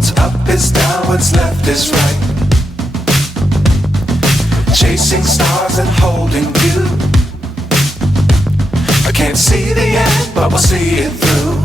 What's up is down, what's left is right. Chasing stars and holding you. I can't see the end, but we'll see it through.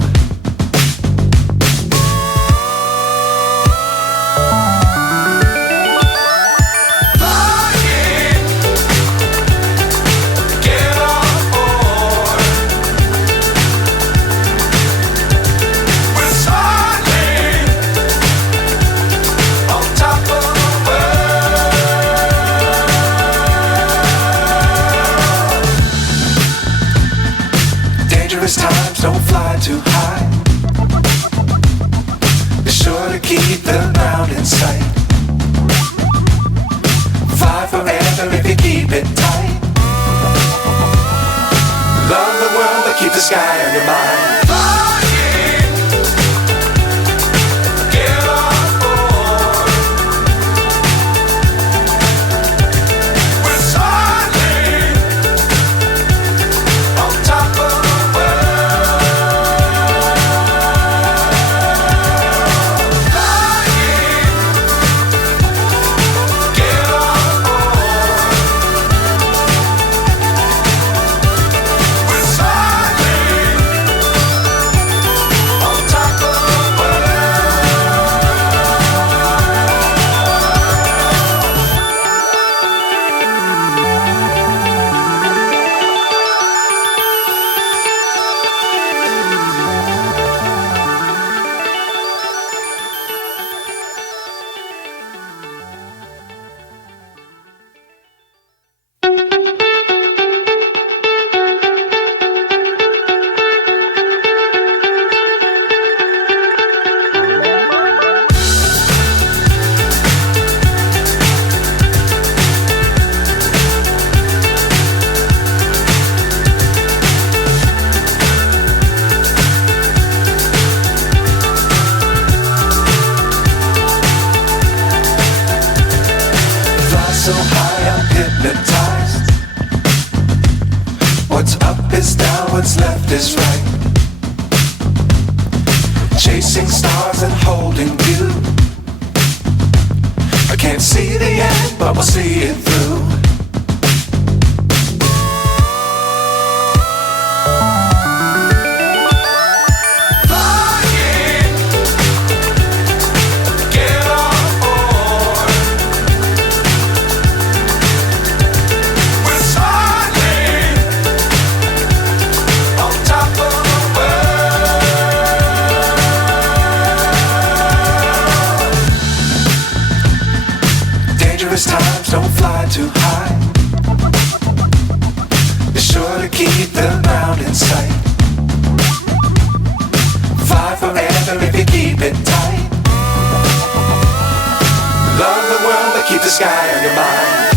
Times don't fly too high. Be sure to keep the ground in sight. Fly forever if you keep it tight. Love the world but keep the sky on your mind. So high I'm hypnotized. What's up is down, what's left is right. Chasing stars and holding you. I can't see the end, but we'll see it through. Times don't fly too high. Be sure to keep the ground in sight. Fly forever if you keep it tight. Love the world but keep the sky on your mind.